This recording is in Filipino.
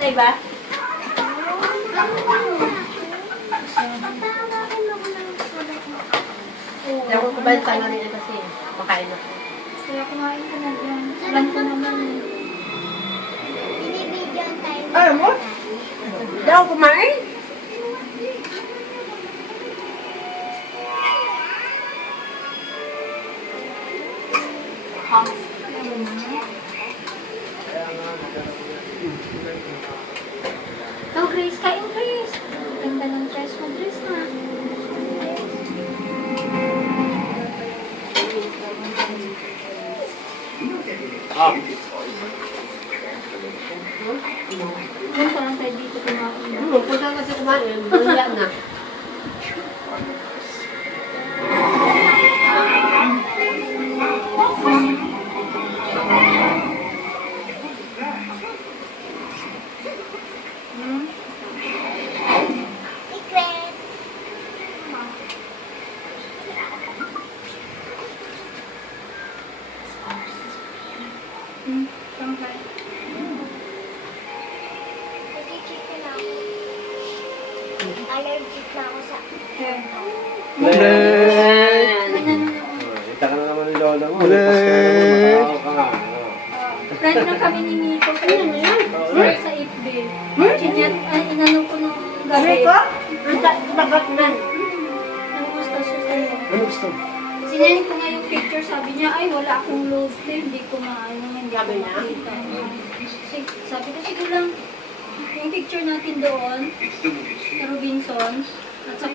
Diba? Hindi ako kubalta na rin kasi makain ako. Kaya kumain ka na dyan. Alam ko naman eh. Binibigyan tayo. Ayaw mo? Hindi ako kumain? Ikaw, Grace. Kain, Grace. Ganda ng dress mo, Grace, na. Punta lang tayo dito kumain. Punta kasi kumain. Nangya na. Secret. Saan kayo? Nag-chicken ako. Allergic na ako sa... Kita ka na naman ni Lola mo. Friend na kami ni Miko sa sa Ipbil. Chinyat, inano ko nung gabi. Rico? Ang tagat na. Nagusta siya sa'yo. Ano gusto? Sinend ko nga yung picture, sabi niya, ay wala akong load eh, hindi ko maano, hindi ko Sabi niya? makita. Sabi ko, sige lang, yung picture natin doon, sa Robinson, at sa